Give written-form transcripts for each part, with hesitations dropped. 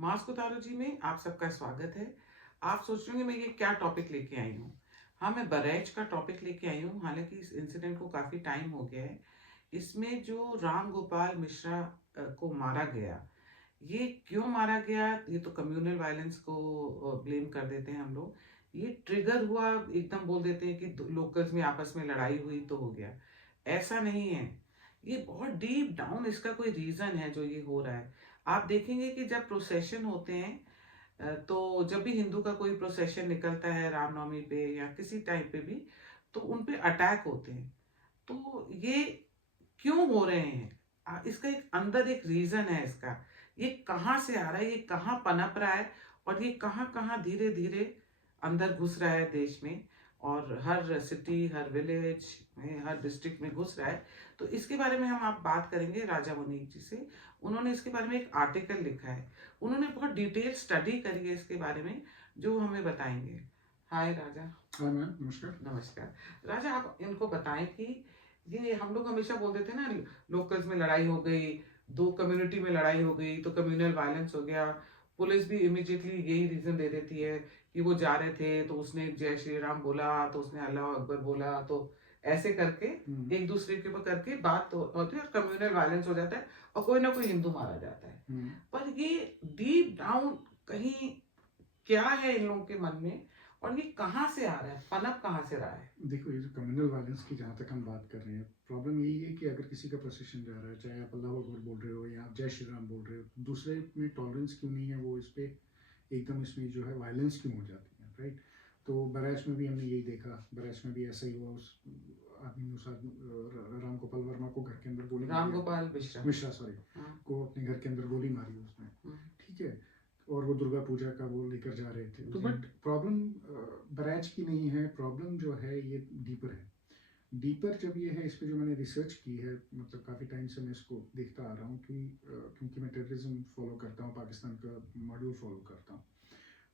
Mask उतारो जी में आप सबका स्वागत है। आप सोच रहे होंगे मैं ये क्या टॉपिक लेके आई हूँ। हाँ, मैं बरेच का टॉपिक लेके आई हूँ, हालाँकि इस इंसिडेंट को काफ़ी टाइम हो गया है। इसमें जो राम गोपाल मिश्रा को मारा गया, ये क्यों मारा गया? ये तो कम्युनल वायलेंस को ब्लेम कर देते हैं हम लोग। ये ट्रिगर हुआ, एकदम बोल देते हैं कि दो लोकल्स में आपस में लड़ाई हुई तो हो गया। ऐसा नहीं है। ये बहुत डीप डाउन इसका कोई रीज़न है जो ये हो रहा है। आप देखेंगे कि जब प्रोसेशन होते हैं तो जब भी हिंदू का कोई प्रोसेशन निकलता है रामनवमी पे या किसी टाइम पे भी, तो उन पे अटैक होते हैं। तो ये क्यों हो रहे हैं? इसका एक अंदर एक रीज़न है इसका। ये कहाँ से आ रहा है, ये कहाँ पनप रहा है और ये कहाँ-कहाँ धीरे-धीरे अंदर घुस रहा है देश में और हर सिटी, हर विलेज में, हर डिस्ट्रिक्ट में घुस रहा है। तो इसके बारे में हम आप बात करेंगे राजा मुनीब जी से। उन्होंने इसके बारे में एक आर्टिकल लिखा है। उन्होंने बहुत डिटेल स्टडी करी है इसके बारे में, जो वो हमें बताएँगे। हाय राजा। हाँ मैम, नमस्कार। नमस्कार। राजा, आप इनको बताएँ कि ये हम लोग हमेशा बोल देते हैं ना, लोकल्स में लड़ाई हो गई, 2 कम्युनिटी में लड़ाई हो गई तो कम्युनल वायलेंस हो गया। पुलिस भी इमीडिएटली यही रीज़न दे देती है कि वो जा रहे थे तो उसने जय श्री राम बोला, तो उसने अल्लाह अकबर बोला, तो ऐसे करके हुँ, एक दूसरे के ऊपर करके बात तो होती है और कम्युनल वायलेंस हो जाता है और कोई ना कोई हिंदू मारा जाता है। हुँ। पर ये डीप डाउन कहीं क्या है इन लोगों के मन में और ये कहाँ से आ रहा है? पनप कहाँ से रहा है? देखो, ये जो कम्युनल वायलेंस की जहाँ तक हम बात कर रहे हैं, प्रॉब्लम यही है कि अगर किसी का प्रोसेशन जा रहा है, चाहे आप अल्लाह अकबर बोल रहे हो या आप जय श्री राम बोल रहे हो, तो दूसरे में टॉलरेंस क्यों नहीं है, वो इस पे एकदम इसमें जो है वायलेंस क्यों हो जाती है, राइट? तो बहराइच में भी हमने यही देखा, बहराइच में भी ऐसा ही हुआ। उस आदमी ने उस राम गोपाल वर्मा को घर के अंदर गोली राम मारी, गोपाल मिश्रा। मिश्रा सॉरी, हाँ। को अपने घर के अंदर गोली मारी उसने, हुँ, ठीक है? और वो दुर्गा पूजा का वो लेकर जा रहे थे। तो जी। बट प्रॉब्लम बैराज की नहीं है, प्रॉब्लम जो है ये डीपर है। डीपर जब ये है, इस पे जो मैंने रिसर्च की है, मतलब काफ़ी टाइम से मैं इसको देखता आ रहा हूँ कि क्योंकि मैं टेररिज्म फॉलो करता हूँ, पाकिस्तान का मॉड्यूल फॉलो करता हूँ।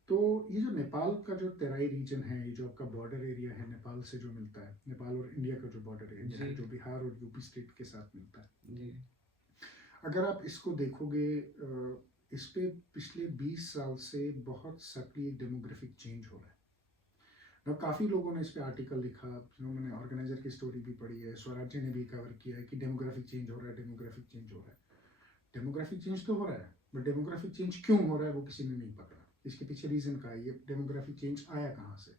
तो ये जो नेपाल का जो तेराई रीजन है, ये जो आपका बॉर्डर एरिया है नेपाल से जो मिलता है, नेपाल और इंडिया का जो बॉर्डर एरिया है, जी, जो बिहार और यूपी स्टेट के साथ मिलता है, जी। अगर आप इसको देखोगे, इस पे पिछले 20 साल से बहुत सटली एक डेमोग्राफिक चेंज हो रहा है। ना काफ़ी लोगों ने इस पे आर्टिकल लिखा, जिन्होंने ऑर्गेनाइजर की स्टोरी भी पढ़ी है, स्वराज्य ने भी कवर किया है कि डेमोग्राफिक चेंज हो रहा है, डेमोग्राफिक चेंज हो रहा है। डेमोग्राफिक चेंज तो हो रहा है, बट डेमोग्राफिक चेंज क्यों हो रहा है वो किसी ने नहीं पकड़ा। इसके पीछे रीज़न का है, ये डेमोग्राफिक चेंज आया कहाँ से,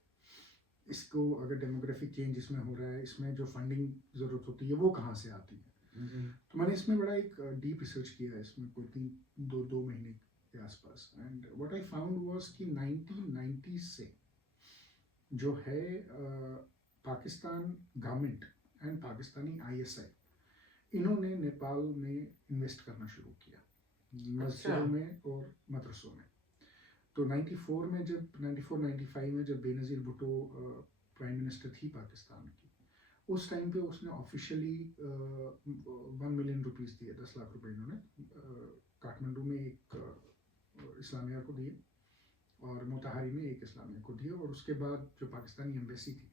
इसको अगर डेमोग्राफिक चेंज इसमें हो रहा है, इसमें जो फंडिंग ज़रूरत होती है वो कहाँ से आती है। जी। तो मैंने इसमें बड़ा एक डीप रिसर्च किया है, इसमें कोई दो महीने के आसपास, and what I found was कि 1990 से जो है Pakistan government and Pakistani ISI, इन्होंने नेपाल में इन्वेस्ट करना शुरू किया, अच्छा। मस्जिदों में और मदरसों में। तो 94 में जब 94-95 में जब बेनज़ीर भुट्टो प्राइम मिनिस्टर थी पाकिस्तान की, उस टाइम पे उसने ऑफिशियली 1 मिलियन रुपीज़ दिए, 10 लाख रुपए इन्होंने काठमांडू में एक इस्लामिया को दिए और मोताहारी में एक इस्लामिया को दिए, और उसके बाद जो पाकिस्तानी एम्बेसी थी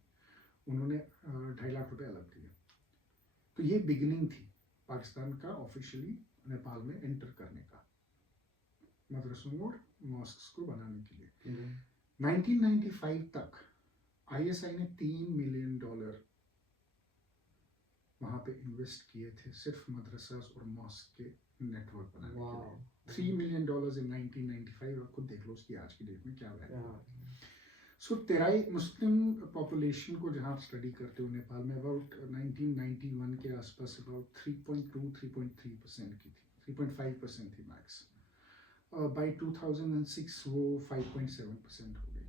उन्होंने 2.5 लाख रुपए अलग दिए। तो ये बिगिनिंग थी पाकिस्तान का ऑफिशियली नेपाल में एंटर करने का, मदरसों और मॉस्क्स को बनाने के लिए। जी। 1995 तक आईएसआई ने $3 मिलियन वहाँ पे इन्वेस्ट किए थे, सिर्फ मदरसास और मॉस्क के नेटवर्क बनाने के लिए। वाओ! $3 मिलियन इन 1995, आप खुद देख लो उसकी आज की डेट में क्या क्या वैल्यू है। बात है। सो तेराई मुस्लिम पॉपुलेशन को जहाँ आप स्टडी करते हो नेपाल में, अबाउट 1991 के आसपास अबाउट 3.2-3.3% की थी, 3.5% थी मैक्स। बाई 2006 वो 5.7% हो गई।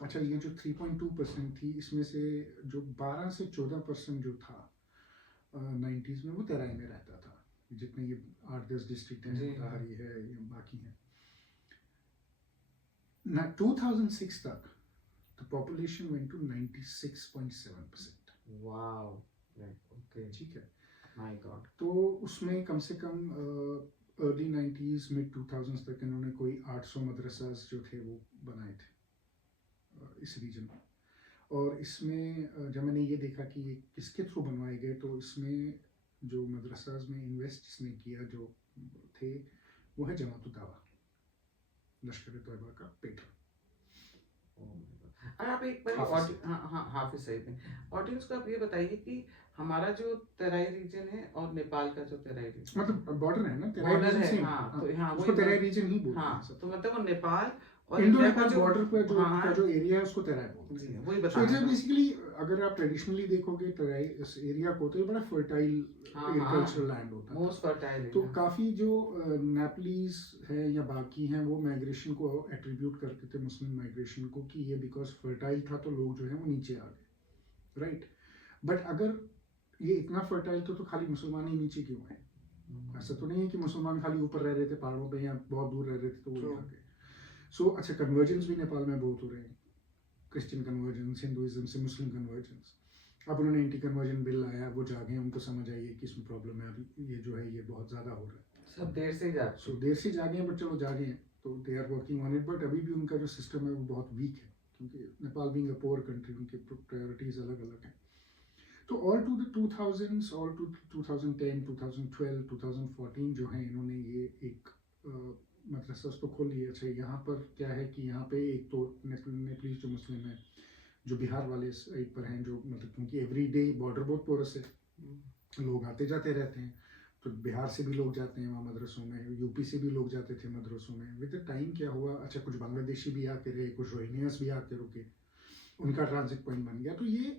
अच्छा, ये जो 3.2% थी, इसमें से जो 12 से 14% जो था 90s में, वो तेराई में रहता था। जितने ये 8-10 डिस्ट्रिक्ट हैं, जी, मोताहारी है, ये बाकी हैं ना, 2006 तक the population went to 96.7%। Wow! Like okay, ठीक है, माय गॉड! तो उसमें कम से कम अर्ली 90s मिड 2000s तक इन्होंने कोई 800 मदरसास जो थे वो बनाए थे इस रीजन में। और इसमें जब मैंने ये देखा कि ये किसके थ्रू बनवाए गए, तो इसमें जो मदरसास में इन्वेस्ट इसने किया जो थे, वो है जमात उद दावा। लश्कर तैयबा का पेट्रन। और आप एक बार हाफिज सईद। हाँ हाफिज सईद ने ऑडियंस को आप ये बताइए कि हमारा जो तराई रीजन है और नेपाल का जो तराई रीजन मतलब बॉर्डर है ना, तेराई बॉर्डर रीजन है, सेम। हाँ तो हाँ उसको वही तेराई रीजन ही बोलते हैं हाँ सब। तो मतलब वो नेपाल और इंडो इंडिया का नेपाल जो बॉर्डर पे जो हाँ का जो एरिया है उसको तेराई बोलते जी हैं। वही सो बताना इट्स था। बेसिकली, अगर आप ट्रेडिशनली देखोगे तेराई इस एरिया को, तो ये बड़ा फर्टाइल हाँ एग्रीकल्चरल लैंड होता मोस्ट था। फर्टाइल तो काफ़ी जो नेपलीज है या बाकी हैं वो माइग्रेशन को एट्रीब्यूट करते थे मुस्लिम माइग्रेशन को, कि ये बिकॉज फर्टाइल था तो लोग जो है वो नीचे आ गए, राइट। बट अगर ये इतना फर्टाइल तो खाली मुसलमान ही नीचे क्यों आए? ऐसा तो नहीं है कि मुसलमान खाली ऊपर रह रहे थे पहाड़ों पे या बहुत दूर रह रहे थे तो वो True. आ गए। सो अच्छा, कन्वर्जेंस भी नेपाल में बहुत हो रहे हैं, क्रिश्चियन कन्वर्जेंस, हिंदुइज्म से मुस्लिम कन्वर्जेंस। अब उन्होंने एंटी कन्वर्जन बिल लाया, वो जागे, उनको समझ आई है कि इसमें प्रॉब्लम है, अभी ये जो है ये बहुत ज़्यादा हो रहा है। सब देर से जाते सो देर से जागे हैं, बट चलो जागे हैं, तो they are working on it. But अभी भी उनका जो सिस्टम है वो बहुत वीक है, क्योंकि Nepal being a poor country, उनकी प्रायोरिटीज़ अलग अलग हैं। तो all to the 2000s, all to 2010, 2012, 2014 जो है, इन्होंने ये एक मदरसा तो खोल लिया। अच्छा, यहाँ पर क्या है कि यहाँ पे एक तो नेपलीज जो मुस्लिम है, जो बिहार वाले साइड पर हैं, जो मतलब क्योंकि एवरी डे बॉर्डर बहुत पोरस है, लोग आते जाते रहते हैं, तो बिहार से भी लोग जाते हैं वहाँ मदरसों में, यूपी से भी लोग जाते थे मदरसों में। विद द टाइम क्या हुआ, अच्छा कुछ बांग्लादेशी भी आके रहे, कुछ रोहिंग्यास भी आके रुके, उनका ट्रांजिट पॉइंट बन गया। तो ये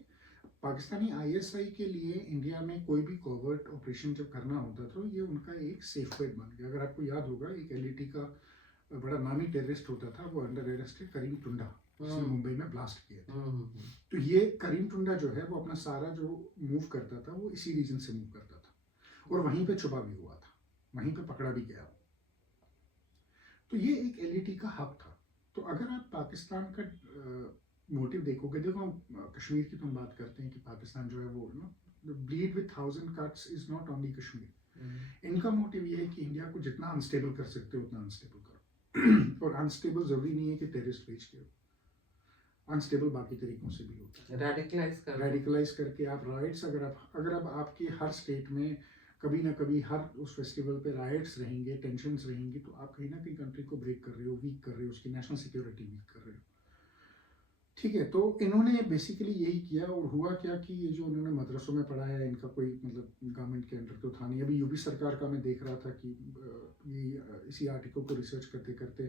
पाकिस्तानी आईएसआई के लिए इंडिया में कोई भी कॉवर्ट ऑपरेशन जब करना होता था, ये उनका एक सेफ वेट बन गया। अगर आपको याद होगा, एक एलईटी का बड़ा नामी टेररिस्ट होता था, वो अंडर अरेस्ट है, करीम टुंडा, जिसने मुंबई में ब्लास्ट किया था। तो ये करीम टुंडा जो है वो अपना सारा जो मूव करता था वो इसी रीजन से मूव करता था, और वहीं पे छुपा भी हुआ था, वहीं पे पकड़ा भी गया। तो ये एक एलईटी का हब था। तो अगर आप पाकिस्तान का मोटिव देखोगे, देखो हम कश्मीर की तो हम बात करते हैं कि पाकिस्तान जो है वो bleed with 1000 cuts is not only Kashmir. इनका मोटिव ये है कि इंडिया को जितना अनस्टेबल कर सकते हो उतना अनस्टेबल करो। और अनस्टेबल जरूरी नहीं है कि टेररिस्ट भेज के हो, अनस्टेबल बाकी तरीकों से भी होता है। रेडिकलाइज करके आप राइट्स, अगर अब आपके हर स्टेट में कभी ना कभी हर उस फेस्टिवल पे राइट्स रहेंगे, टेंशन्स रहेंगी, तो आप कहीं ना कहीं कंट्री को ब्रेक कर रहे हो, वीक कर रहे हो, उसकी नेशनल सिक्योरिटी वीक कर रहे हो। ठीक है, तो इन्होंने बेसिकली यही किया। और हुआ क्या कि ये जो उन्होंने मदरसों में पढ़ाया, इनका कोई मतलब गवर्नमेंट के अंडर तो था नहीं। अभी यूपी सरकार का मैं देख रहा था कि ये इसी आर्टिकल को रिसर्च करते करते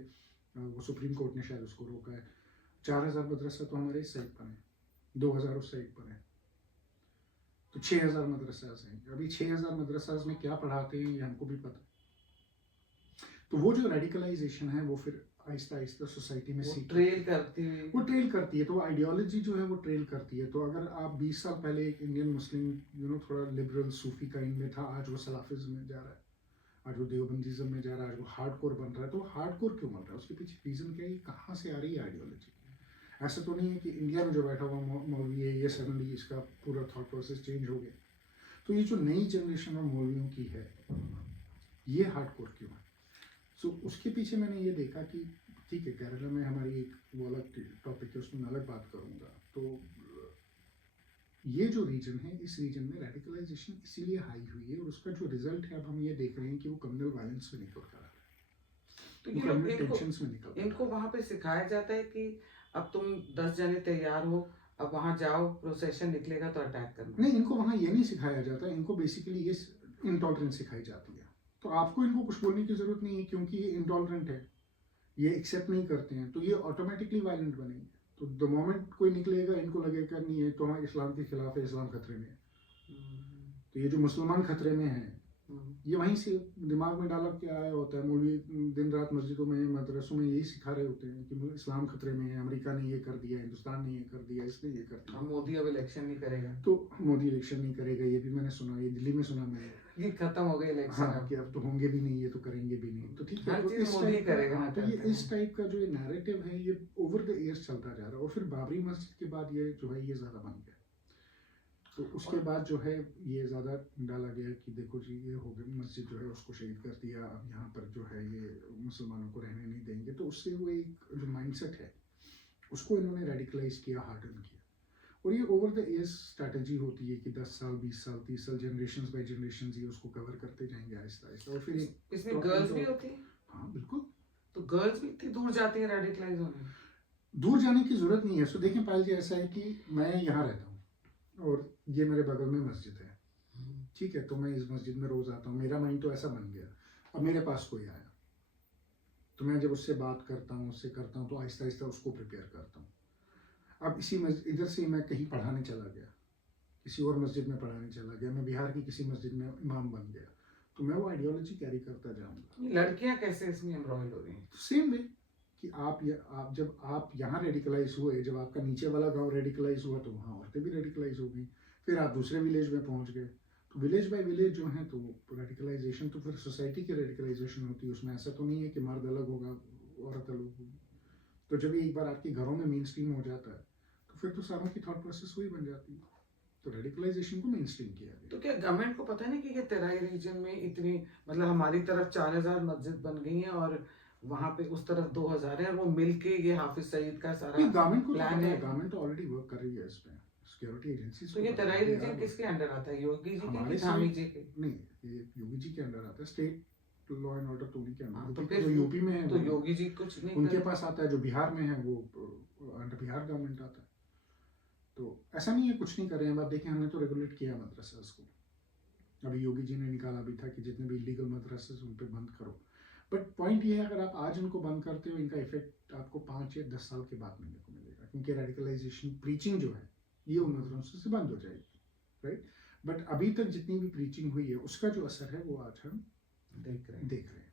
वो सुप्रीम कोर्ट ने शायद उसको रोका है। 4000 मदरसा तो हमारे इस साइड पर है, 2000 उस साइड पर है, तो 6000 मदरसाज हैं। अभी 6000 मदरसाज में क्या पढ़ाते हैं ये हमको भी पता। तो वो जो रेडिकलाइजेशन है वो फिर आहिस्ता आहिस्ता सोसाइटी में ट्रेल करती है, तो आइडियोलॉजी जो है वो ट्रेल करती है। तो अगर आप 20 साल पहले एक इंडियन मुस्लिम थोड़ा लिबरल सूफी काइंड में था, आज वो सलाफिज्म में जा रहा है, आज वो देवबंदीज़म में जा रहा है, आज वो हार्डकोर बन रहा है। तो हार्डकोर क्यों बन रहा है, उसके पीछे रीज़न क्या है, कहाँ से आ रही है आइडियोलॉजी? ऐसा तो नहीं है कि इंडिया में जो बैठा हुआ मौलवी है ये सडनली इसका पूरा थॉट प्रोसेस चेंज हो गया। तो ये जो नई जनरेशन ऑफ मौलवियों की है, ये हार्डकोर क्यों है? सो उसके पीछे मैंने ये देखा कि ठीक है, केरला में हमारी एक वो अलग टॉपिक है, उसमें मैं अलग बात करूँगा। तो ये जो रीजन है, इस रीजन में रेडिकलाइजेशन इसीलिए हाई हुई है, और उसका जो रिजल्ट है अब हम ये देख रहे हैं कि वो कम्युनल वायलेंस में निकल कर आ रहा है। तो इनको वहाँ पे सिखाया जाता है कि अब तुम 10 जने तैयार हो, अब वहाँ जाओ, प्रोसेशन निकलेगा तो अटैक करना। नहीं, इनको वहाँ ये नहीं सिखाया जाता, इनको बेसिकली ये इंटॉलरेंस सिखाई जाती है। तो आपको इनको कुछ बोलने की जरूरत नहीं है, क्योंकि ये इंटॉलरेंट है, ये एक्सेप्ट नहीं करते हैं, तो ये ऑटोमेटिकली वायलेंट बनेंगे। तो द मोमेंट कोई निकलेगा, इनको लगेगा नहीं है तो हम इस्लाम के खिलाफ है, इस्लाम खतरे में है। तो ये जो मुसलमान खतरे में है, ये वहीं से दिमाग में डाला के आया होता है। मौलवी दिन रात मस्जिदों में, मदरसों में यही सिखा रहे होते हैं कि इस्लाम खतरे में है, अमेरिका ने ये कर दिया, हिंदुस्तान ने ये कर दिया, इसने ये कर दिया, मोदी अब इलेक्शन नहीं करेगा, तो मोदी इलेक्शन नहीं करेगा, ये भी मैंने सुना, ये दिल्ली में सुना मैंने, ये खत्म हो गए इलेक्शन। हाँ, कि अब तो होंगे भी नहीं, ये तो करेंगे भी नहीं। तो ठीक है, तो इस टाइप का जो ये नैरेटिव है ये ओवर द ईयर्स चलता जा रहा है। और फिर बाबरी मस्जिद के बाद ये जो है ये ज़्यादा बन गया। तो उसके बाद जो है ये ज़्यादा डाला गया कि देखो जी ये हो गया, मस्जिद जो है उसको शहीद कर दिया, अब यहाँ पर जो है ये मुसलमानों को रहने नहीं देंगे। तो उससे वो एक जो माइंडसेट है उसको इन्होंने रेडिकलाइज किया, हार्डन किया। और ये ओवर द ईयर्स स्ट्रैटेजी होती है कि 10 साल, 20 साल, 30 साल, जनरेशन बाय जनरेशन ये उसको कवर करते जाएंगे आहिस्ता आहिस्ता। और फिर इसमें गर्ल्स भी होती है? हाँ बिल्कुल। तो गर्ल्स भी इतनी दूर जाती हैं रेडिकलाइज होने? दूर जाने की जरूरत नहीं है। सो देखें पायल जी, ऐसा है कि मैं यहाँ रहता हूँ और ये मेरे बगल में मस्जिद है, ठीक है, तो मैं इस मस्जिद में रोज आता हूँ। मेरा माइंड तो ऐसा बन गया, अब मेरे पास कोई आया तो मैं जब उससे बात करता हूँ, उससे करता हूँ, तो आहिस्ता आहिस्ता उसको प्रिपेयर करता हूँ। अब इसी इधर से मैं कहीं पढ़ाने चला गया, किसी और मस्जिद में पढ़ाने चला गया, मैं बिहार की किसी मस्जिद में इमाम बन गया, तो मैं वो आइडियोलॉजी कैरी करता जाऊंगा। लड़कियां कैसे इसमें एम्ब्रॉयड हो रही हैं? सेम वे कि आप जब आप यहाँ रेडिकलाइज हुए, जब आपका नीचे वाला गांव रेडिकलाइज हुआ, तो वहाँ औरतें भी रेडिकलाइज हो गई। फिर आप दूसरे विलेज में पहुँच गए, तो विलेज बाय विलेज जो है, तो रेडिकलाइजेशन तो फिर सोसाइटी की रेडिकलाइजेशन होती है। उसमें ऐसा तो नहीं है कि मर्द अलग होगा औरत अलग होगी। तो जब ये एक बार आपके घरों में मेन स्ट्रीम हो जाता है, तो फिर तो सारों की थॉट प्रोसेस वही बन जाती है। तो रेडिकलाइजेशन को मेन स्ट्रीम किया गया। तो क्या गवर्नमेंट को पता नहीं कि तेराई रीजन में इतनी, मतलब हमारी तरफ 4000 मस्जिद बन गई हैं और वहां पे उस तरफ 2000 है, और वो मिलके ये हाफिज सईद का सारा गवर्नमेंट को प्लान तो है। गवर्नमेंट तो ऑलरेडी वर्क कर रही है इस पे, सिक्योरिटी एजेंसीज। तो ये तेराई रीजन किसके अंडर आता है? योगी जी के हमारे कि धामी जी के? नहीं, ये योगी जी के अंडर आता है। स्टेट लॉ एंड ऑर्डर तो उन्हीं के अंडर। तो फिर जो यूपी में है तो योगी जी कुछ नहीं उनके कर... पास आता है, जो बिहार में है वो अंडर बिहार गवर्नमेंट आता है। तो ऐसा नहीं है कुछ नहीं कर रहे हैं। अब देखें, हमने तो रेगुलेट किया मदरसास को। अभी योगी जी ने निकाला भी था कि जितने भी इलीगल मदरसे उन पर बंद करो। बट पॉइंट ये है, अगर आप आज उनको बंद करते हो, इनका इफेक्ट आपको 5 या 10 साल के बाद मिलने को मिलेगा, क्योंकि रेडिकलाइजेशन प्रीचिंग जो है ये उन मदरसों से बंद हो जाएगी, राइट। बट अभी तक जितनी भी प्रीचिंग हुई है, उसका जो असर है वो आज हम देख रहे हैं।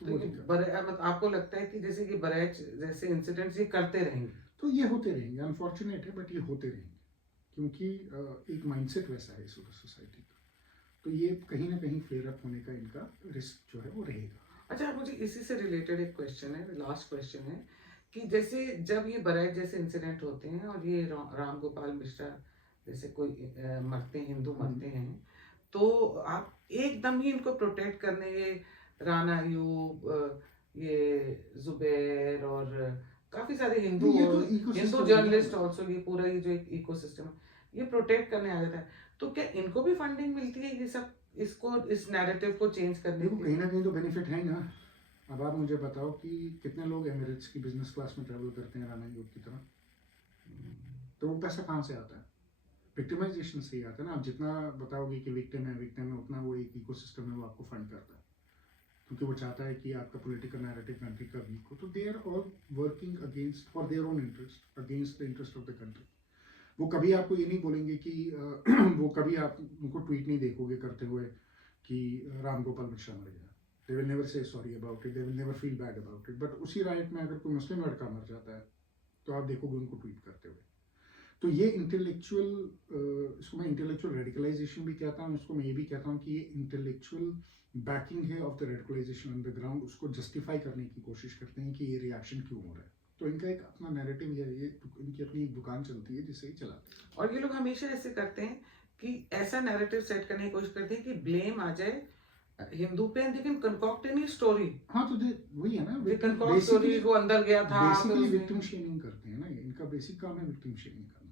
तो आपको लगता है कि जैसे कि बरेच जैसे इंसिडेंट्स ये करते रहेंगे? तो ये होते रहेंगे, अनफॉर्चुनेट है बट ये होते रहेंगे, क्योंकि एक माइंडसेट वैसा है सोसाइटी का। तो ये कहीं ना कहीं फ्लेयर अप होने का इनका रिस्क जो है वो रहेगा। अच्छा, मुझे इसी से रिलेटेड एक क्वेश्चन है, लास्ट क्वेश्चन है, कि जैसे जब ये बरेच जैसे इंसिडेंट होते हैं और ये राम गोपाल मिश्रा जैसे कोई मरते हैं, हिंदू मरते हैं, तो आप एकदम ही इनको प्रोटेक्ट करने, ये राना अयूब, ये जुबैर और काफी सारे हिंदू हिंदू जर्नलिस्ट ऑल्सो, ये पूरा ये जो एक इकोसिस्टम है, ये प्रोटेक्ट करने आ जाता है, तो क्या इनको भी फंडिंग मिलती है ये सब, इसको, इस नैरेटिव को चेंज करने की? कहीं ना कहीं तो बेनिफिट है ना। अब आप मुझे बताओ कि कितने लोग एमिरेट्स की बिजनेस क्लास में ट्रैवल करते हैं राना अयूब की तरह, तो वो पैसा कहाँ से आता है? विक्टिमाइजेशन से ही आता है ना। आप जितना बताओगे कि विक्टिम है, उतना वो एक इकोसिस्टम है वो आपको फंड करता है, क्योंकि वो चाहता है कि आपका पॉलिटिकल नैरेटिव कंट्री का वीक हो। तो they are all working against for their own interest, against the interest of the country. वो कभी आपको ये नहीं बोलेंगे कि वो कभी आप उनको ट्वीट नहीं देखोगे करते हुए कि राम गोपाल मिश्रा मर गया। They will never say sorry about it, they will never feel bad about it. But उसी राइट में अगर कोई मुस्लिम लड़का मर जाता है तो आप देखोगे उनको ट्वीट करते हुए। तो ये इंटेलेक्चुअल, इसको मैं इंटेलेक्चुअल रेडिकलाइजेशन भी कहता हूँ, इसको मैं ये भी कहता हूँ कि ये इंटेलेक्चुअल बैकिंग है of the radicalization on the ground. उसको जस्टिफाई करने की कोशिश करते हैं कि ये रिएक्शन क्यों हो रहा है। तो इनका एक अपना नैरेटिव है, ये इनकी अपनी एक दुकान चलती है जिससे ही चलाते हैं। और ये लोग हमेशा ऐसे करते हैं कि ऐसा नैरेटिव सेट करने की कोशिश करते हैं कि ब्लेम आ जाए हिंदू पे, लेकिन कंकॉक्ट एनी स्टोरी। हाँ, तो वही है ना, कंकॉक्ट स्टोरी, वो अंदर गया था, बेसिकली विक्टिम शेमिंग करते हैं ना। इनका बेसिक काम है विक्टिम शेमिंग करना।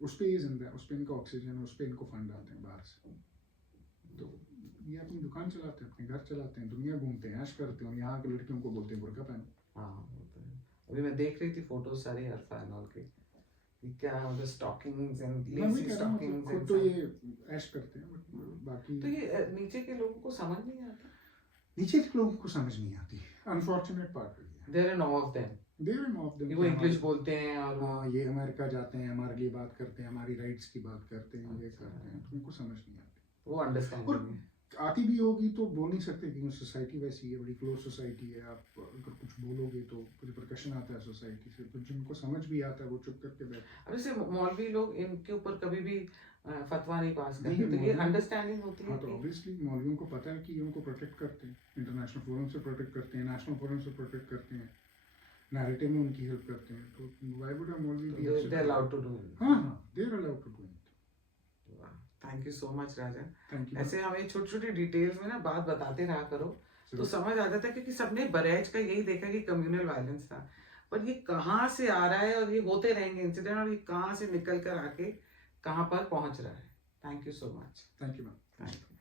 उस पे ये जिंदा है, उस पे इनका ऑक्सीजन है, उस पे इनको फंड आते हैं बाहर से। तो ये अपनी दुकान चलाते हैं, अपने घर चलाते हैं, दुनिया घूमते हैं, ऐश करते हैं, यहाँ के लड़कियों को बोलते हैं बुर्का पहनो। हाँ, अभी मैं देख रही थी फोटोज सारी अरफा एंड ऑल के, क्या मतलब स्टॉकिंग्स एंड लेसी स्टॉकिंग्स, खुद तो ये ऐश करते हैं, बट बाकी तो ये नीचे के लोगों को समझ नहीं आता। नीचे के लोगों को समझ नहीं आती, अनफॉर्चुनेट पार्ट है। There are no of them, वो इंग्लिश बोलते हैं और हाँ, ये अमेरिका जाते हैं, हमारे लिए बात करते हैं, हमारी राइट्स की बात करते हैं, ये करते हैं, तो उनको समझ नहीं आती। वो अंडरस्टैंडिंग आती भी होगी तो बोल नहीं सकते, क्योंकि सोसाइटी वैसी है, बड़ी क्लोज सोसाइटी है। आप अगर कुछ बोलोगे तो रिपरकशन आता है सोसाइटी से। तो जिनको समझ भी आता है वो चुप करके बैठे। अब जैसे मौलवी लोग इनके ऊपर कभी भी फतवा नहीं पास करते, तो ये अंडरस्टैंडिंग होती है। हाँ, तो ऑब्वियसली मौलवियों को पता है कि ये उनको प्रोटेक्ट करते हैं, इंटरनेशनल फोरम से प्रोटेक्ट करते हैं, नेशनल फोरम से प्रोटेक्ट करते हैं, नैरेटिव में उनकी हेल्प करते हैं। तो why would a maulvi be they are allowed to do it? हाँ, they are allowed to do it. Thank you so much Rajan. Thank you. ऐसे हमें छोटी छोटी डिटेल्स में ना बात बताते रहा करो, तो समझ आ जाता है, क्योंकि सबने बरेच का यही देखा कि कम्युनल वायलेंस था, पर ये कहाँ से आ रहा है और ये होते रहेंगे इंसिडेंट, और ये कहाँ से निकल कर आके कहाँ पर पहुंच रहा है। Thank you so much. Thank you ma'am. Thank you.